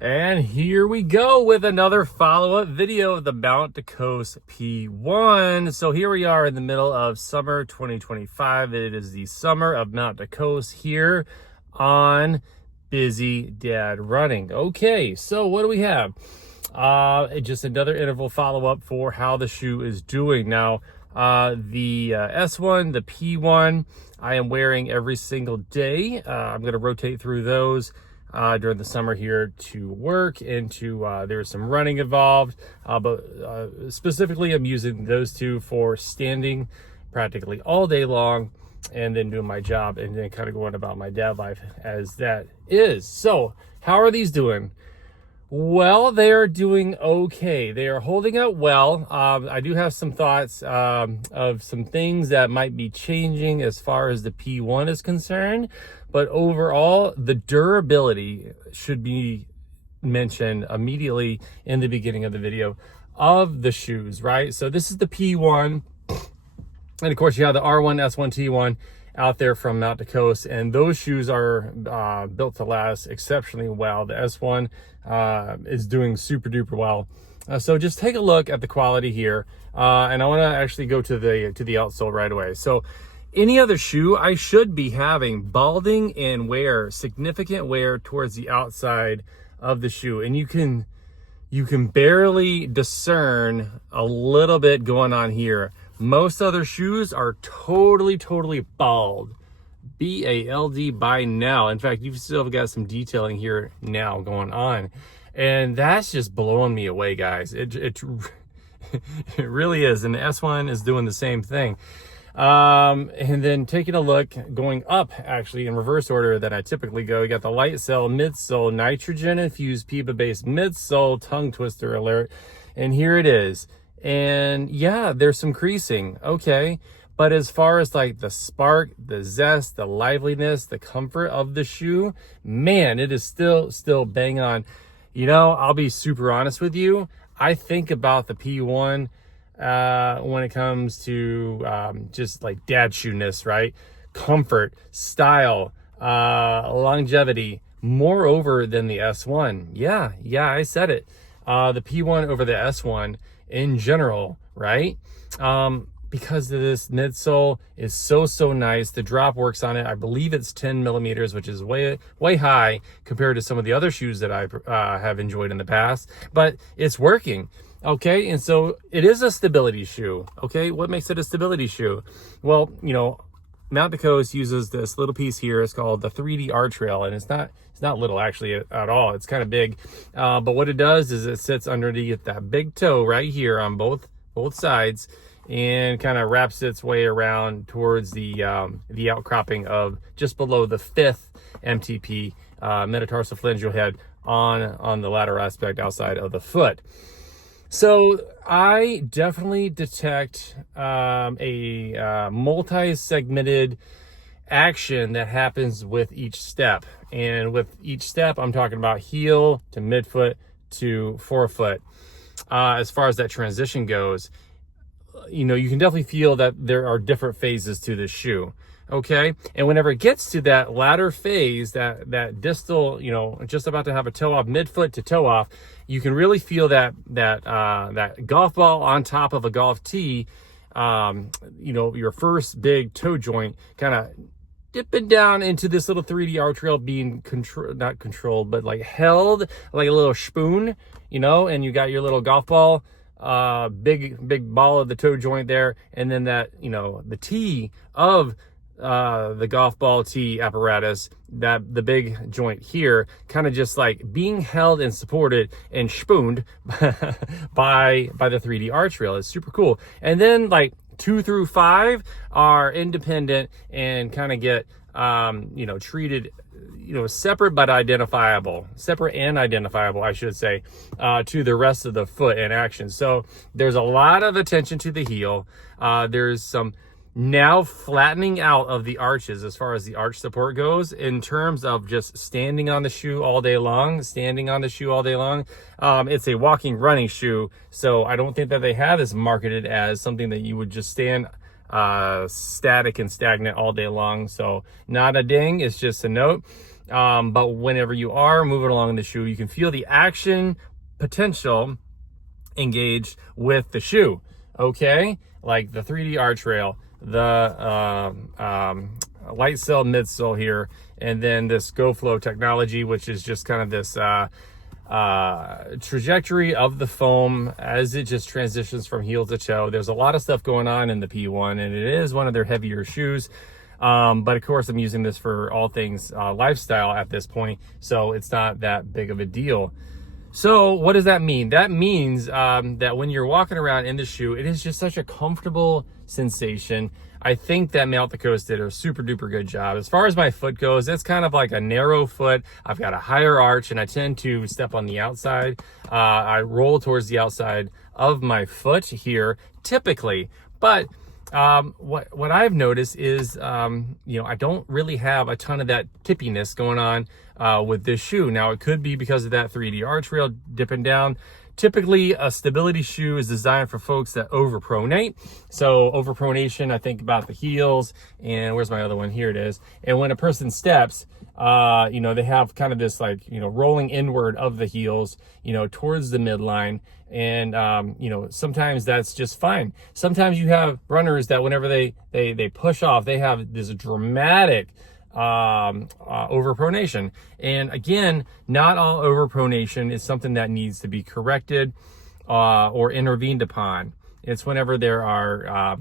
And here we go with another follow-up video of the Mount to Coast P1. So here we are in the middle of summer 2025. It is the summer of Mount to Coast here on Busy Dad Running. Okay, so what do we have? Just another interval follow-up for how the shoe is doing. Now, the S1, the P1, I am wearing every single day. I'm going to rotate through those during the summer here to work and to there's some running involved, but specifically I'm using those two for standing practically all day long and then doing my job and then kind of going about my dad life as that is. So how are these doing? Well, they are doing okay. They are holding up well. I do have some thoughts of some things that might be changing as far as the P1 is concerned. But overall, the durability should be mentioned immediately in the beginning of the video of the shoes, right? So this is the P1. And of course, you have the R1, S1, T1 out there from Mount to Coast, and those shoes are built to last exceptionally well. The S1 is doing super duper well. So just take a look at the quality here, and I want to actually go to the outsole right away. So any other shoe, I should be having balding and wear, significant wear towards the outside of the shoe, and you can barely discern a little bit going on here. Most other shoes are totally bald, B-A-L-D by now. In fact, you've still got some detailing here now going on, and that's just blowing me away, guys. It really is, and the S1 is doing the same thing. And then taking a look, going up actually in reverse order that I typically go, you got the light cell midsole, nitrogen infused PEBA based midsole, tongue twister alert, and here it is. And yeah, there's some creasing, okay, but as far as like the spark, the zest, the liveliness, the comfort of the shoe, man, it is still bang on. You know, I'll be super honest with you, I think about the P1 when it comes to just like dad shoeness, right? Comfort, style, longevity, moreover than the S1. Yeah, I said it. The P1 over the S1 in general, right? Because of this midsole is so nice. The drop works on it. I believe it's 10 millimeters, which is way high compared to some of the other shoes that I have enjoyed in the past, but it's working. Okay, and so it is a stability shoe. Okay, what makes it a stability shoe? Well, you know, Mount to Coast uses this little piece here. It's called the 3D arch rail, and it's not little actually at all. It's kind of big, but what it does is it sits underneath that big toe right here on both sides, and kind of wraps its way around towards the outcropping of just below the 5th MTP, metatarsophalangeal head on the lateral aspect outside of the foot. So I definitely detect a multi-segmented action that happens with each step. And with each step, I'm talking about heel to midfoot to forefoot. As far as that transition goes, you know, you can definitely feel that there are different phases to this shoe. Okay, and whenever it gets to that latter phase, that distal, you know, just about to have a toe off, midfoot to toe off, you can really feel that golf ball on top of a golf tee. You know, your first big toe joint kind of dipping down into this little 3D arch rail, being not controlled, but like held like a little spoon, you know, and you got your little golf ball, big ball of the toe joint there, and then that, you know, the tee of the golf ball tee apparatus, that the big joint here, kind of just like being held and supported and spooned by the 3D arch rail. It's super cool. And then like 2 through 5 are independent and kind of get you know, treated, you know, separate and identifiable, I should say, to the rest of the foot in action. So there's a lot of attention to the heel. There's some now flattening out of the arches as far as the arch support goes, in terms of just standing on the shoe all day long. It's a walking, running shoe, so I don't think that they have this marketed as something that you would just stand static and stagnant all day long. So not a ding, it's just a note. But whenever you are moving along in the shoe, you can feel the action potential engaged with the shoe. Okay, like the 3D arch rail, the light cell midsole here, and then this GoFlow technology, which is just kind of this trajectory of the foam as it just transitions from heel to toe. There's a lot of stuff going on in the P1, and it is one of their heavier shoes. But of course, I'm using this for all things lifestyle at this point, so it's not that big of a deal. So what does that mean? That means that when you're walking around in the shoe, it is just such a comfortable sensation. I think that Mount the Coast did a super duper good job. As far as my foot goes, it's kind of like a narrow foot. I've got a higher arch, and I tend to step on the outside. I roll towards the outside of my foot here, typically. But what I've noticed is, I don't really have a ton of that tippiness going on with this shoe. Now, it could be because of that 3D arch rail dipping down. Typically, a stability shoe is designed for folks that overpronate. So overpronation, I think about the heels, and where's my other one? Here it is. And when a person steps, they have kind of this rolling inward of the heels, towards the midline. And, sometimes that's just fine. Sometimes you have runners that whenever they push off, they have this dramatic overpronation. And again, not all overpronation is something that needs to be corrected or intervened upon. It's whenever there are,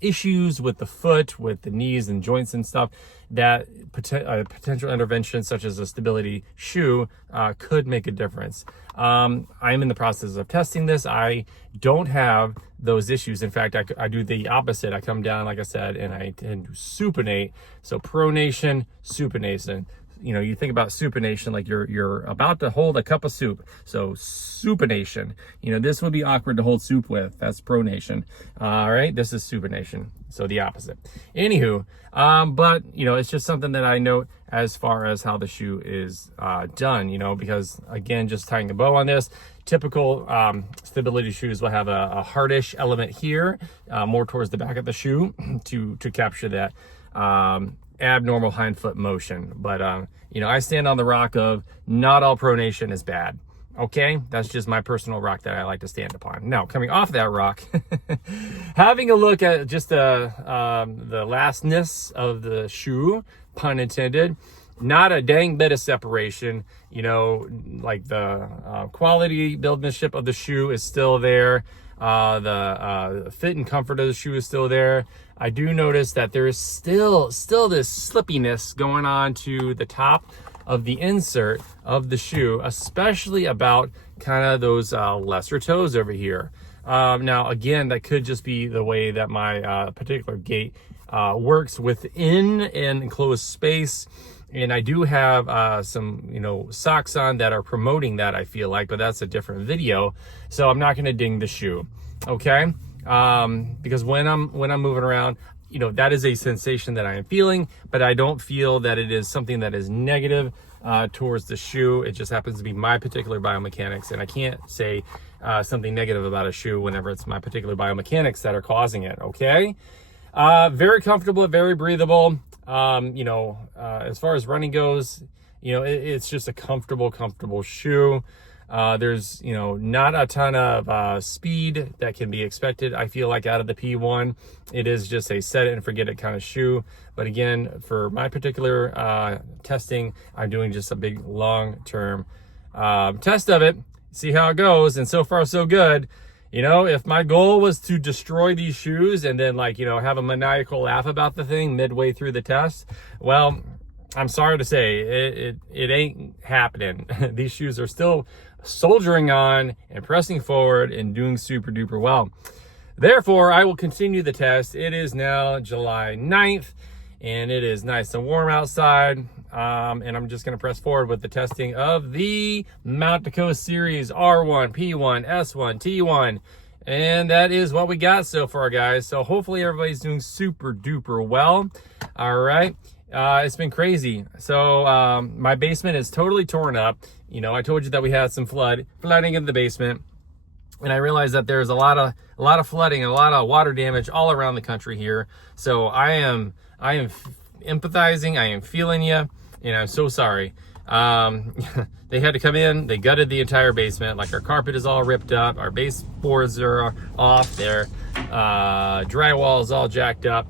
issues with the foot, with the knees and joints and stuff, that potential intervention such as a stability shoe could make a difference. I'm in the process of testing this. I don't have those issues. In fact, I do the opposite. I come down, like I said, and I tend to supinate. So pronation, supination. You think about supination like you're about to hold a cup of soup. So supination. This would be awkward to hold soup with. That's pronation. All right, this is supination. So the opposite. Anywho, but it's just something that I note as far as how the shoe is done. Because again, just tying a bow on this, typical stability shoes will have a hardish element here, more towards the back of the shoe to capture that abnormal hindfoot motion. But I stand on the rock of not all pronation is bad. Okay, that's just my personal rock that I like to stand upon. Now, coming off that rock, having a look at just the lastness of the shoe, pun intended, not a dang bit of separation. Like the quality buildmanship of the shoe is still there. The fit and comfort of the shoe is still there. I do notice that there is still this slippiness going on to the top of the insert of the shoe, especially about kind of those lesser toes over here. Now, again, that could just be the way that my particular gait works within an enclosed space. And I do have some, socks on that are promoting that, I feel like, but that's a different video. So I'm not going to ding the shoe, okay? Because when I'm moving around, that is a sensation that I am feeling, but I don't feel that it is something that is negative towards the shoe. It just happens to be my particular biomechanics, and I can't say something negative about a shoe whenever it's my particular biomechanics that are causing it, okay? Very comfortable, very breathable. As far as running goes, it's just a comfortable shoe. There's, not a ton of speed that can be expected, I feel like, out of the P1. It is just a set it and forget it kind of shoe. But again, for my particular testing, I'm doing just a big long-term test of it, see how it goes. And so far, so good. If my goal was to destroy these shoes and then have a maniacal laugh about the thing midway through the test, well, I'm sorry to say it ain't happening. These shoes are still soldiering on and pressing forward and doing super duper well. Therefore, I will continue the test. It is now July 9th and it is nice and warm outside. And I'm just going to press forward with the testing of the Mount the Coast Series R1, P1, S1, T1. And that is what we got so far, guys. So hopefully everybody's doing super duper well. All right. It's been crazy. So my basement is totally torn up. I told you that we had some flooding in the basement. And I realized that there's a lot of flooding and a lot of water damage all around the country here. So I am empathizing. I am feeling you. and I'm so sorry. They had to come in, they gutted the entire basement. Like, our carpet is all ripped up, our baseboards are off, their drywall is all jacked up.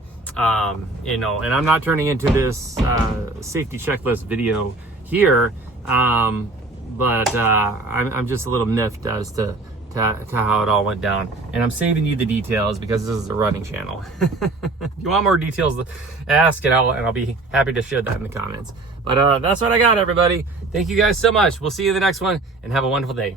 You know, and I'm not turning into this safety checklist video here, but I'm just a little miffed as to how it all went down, and I'm saving you the details because this is a running channel. If you want more details, ask, and I'll be happy to share that in the comments. But that's what I got, everybody. Thank you guys so much. We'll see you in the next one, and have a wonderful day.